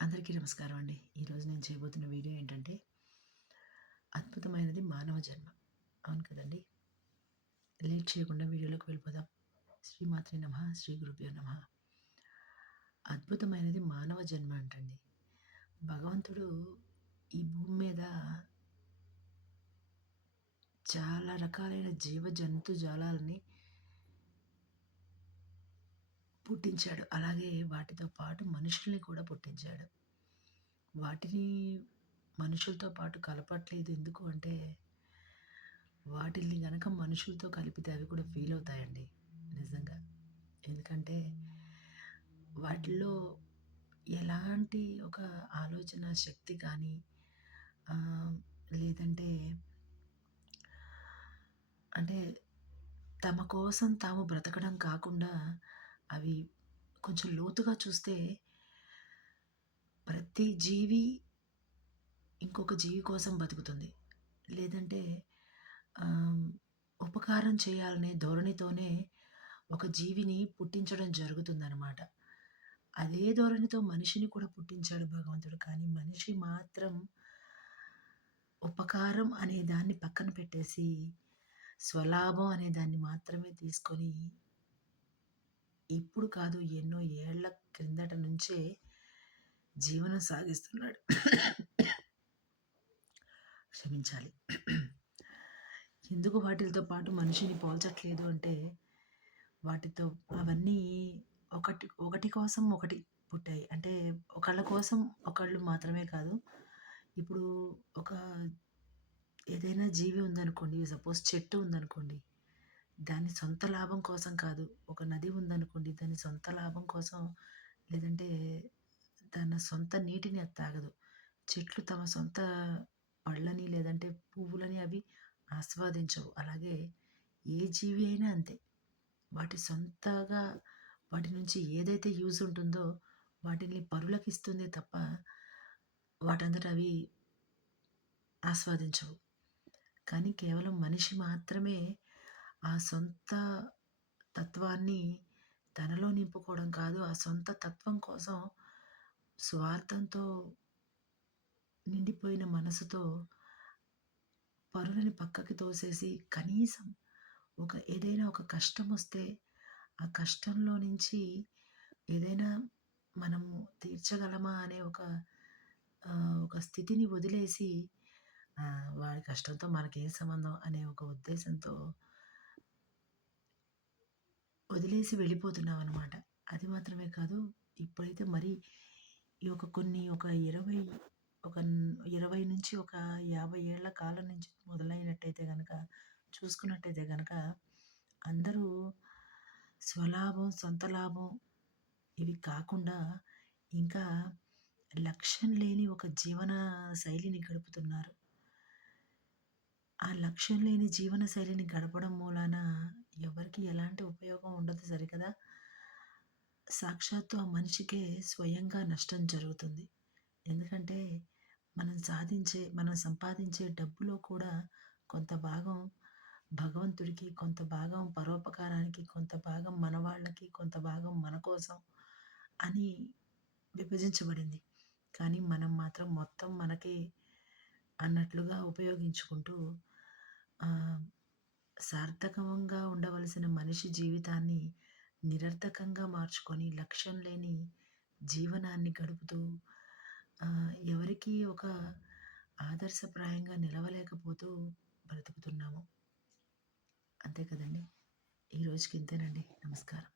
అందరికీ నమస్కారం అండి. ఈరోజు నేను చేయబోతున్న వీడియో ఏంటంటే, అద్భుతమైనది మానవ జన్మ. అవును కదండీ! లేట్ చేయకుండా వీడియోలోకి వెళ్ళిపోదాం. శ్రీమాత్రే నమః! శ్రీ గురుభ్యో నమః! అద్భుతమైనది మానవ జన్మ అంటండి. భగవంతుడు ఈ భూమి మీద చాలా రకాలైన జంతు జాలాలని పుట్టించాడు. అలాగే వాటితో పాటు మనుషుల్ని కూడా పుట్టించాడు. వాటిని మనుషులతో పాటు కలపట్లేదు. ఎందుకు అంటే వాటిల్ని గనక మనుషులతో కలిపితే అవి కూడా ఫీల్ అవుతాయండి. నిజంగా. ఎందుకంటే వాటిల్లో ఎలాంటి ఒక ఆలోచన శక్తి కానీ ఆహ్, లేదంటే అంటే తమ కోసం తాము బ్రతకడం కాకుండా అవి కొంచెం లోతుగా చూస్తే ప్రతి జీవి ఇంకొక జీవి కోసం బతుకుతుంది. లేదంటే ఆహ్, ఉపకారం చేయాలనే ధోరణితోనే ఒక జీవిని పుట్టించడం జరుగుతుందనమాట. అదే ధోరణితో మనిషిని కూడా పుట్టించాడు భగవంతుడు. కానీ మనిషి మాత్రం ఉపకారం అనే దాన్ని పక్కన పెట్టేసి, స్వలాభం అనే దాన్ని మాత్రమే తీసుకొని, ఇప్పుడు కాదు ఎన్నో ఏళ్ల క్రిందట నుంచే జీవనం సాగిస్తున్నాడు. క్షమించాలి. ఎందుకు వాటిలతో పాటు మనిషిని పోల్చట్లేదు అంటే, వాటితో అవన్నీ ఒకటి కోసం ఒకటి పుట్టాయి. అంటే ఒకళ్ళ కోసం ఒకళ్ళు మాత్రమే కాదు. ఇప్పుడు ఒక ఏదైనా జీవి ఉందనుకోండి, సపోజ్ చెట్టు ఉందనుకోండి, దాని సొంత లాభం కోసం కాదు. ఒక నది ఉందనుకోండి, దాని సొంత లాభం కోసం లేదంటే తన సొంత నీటిని అది తాగదు. చెట్లు తమ సొంత పళ్ళని లేదంటే పువ్వులని అవి ఆస్వాదించవు. అలాగే ఏ జీవి అయినా అంతే. వాటి సొంతగా వాటి నుంచి ఏదైతే యూజ్ ఉంటుందో వాటిని పరులకిస్తుందే తప్ప వాటంతట అవి ఆస్వాదించవు. కానీ కేవలం మనిషి మాత్రమే ఆ సొంత తత్వాన్ని తనలో నింపుకోవడం కాదు, ఆ సొంత తత్వం కోసం స్వార్థంతో నిండిపోయిన మనసుతో పరులని పక్కకి తోసేసి కనీసం ఏదైనా ఒక కష్టమొస్తే, ఆ కష్టంలో నుంచి ఏదైనా మనము తీర్చగలమా అనే ఒక స్థితిని వదిలేసి వాడి కష్టంతో మనకేం సంబంధం అనే ఒక ఉద్దేశంతో వదిలేసి వెళ్ళిపోతున్నామనమాట. అది మాత్రమే కాదు, ఇప్పుడైతే మరి ఈ ఒక 20 ఒక 20 నుంచి ఒక 50 ఏళ్ల కాలం నుంచి మొదలైనట్టయితే గనక చూసుకున్నట్టయితే గనక అందరూ స్వలాభం, సొంత లాభం ఇవి కాకుండా ఇంకా లక్ష్యం లేని ఒక జీవన శైలిని గడుపుతున్నారు. ఆ లక్ష్యం లేని జీవన శైలిని గడపడం మూలాన ఎవరికీ ఎలాంటి ఉపయోగం ఉండదు సరికదా! సాక్షాత్తు ఆ మనిషికే స్వయంగా నష్టం జరుగుతుంది. ఎందుకంటే మనం సంపాదించే డబ్బులో కూడా కొంత భాగం భగవంతుడికి, కొంత భాగం పరోపకారానికి, కొంత భాగం మన వాళ్ళకి, కొంత భాగం మన కోసం అని విభజించబడింది. కానీ మనం మాత్రం మొత్తం మనకే అన్నట్లుగా ఉపయోగించుకుంటూ ఆహ్, సార్థకంగా ఉండవలసిన మనిషి జీవితాన్ని నిరర్థకంగా మార్చుకొని లక్ష్యం లేని జీవనాన్ని గడుపుతూ ఎవరికీ ఒక ఆదర్శప్రాయంగా నిలవలేకపోతూ బ్రతుకుతున్నాము. అంతే కదండీ! ఈ రోజుకి ఇంతేనండి. నమస్కారం.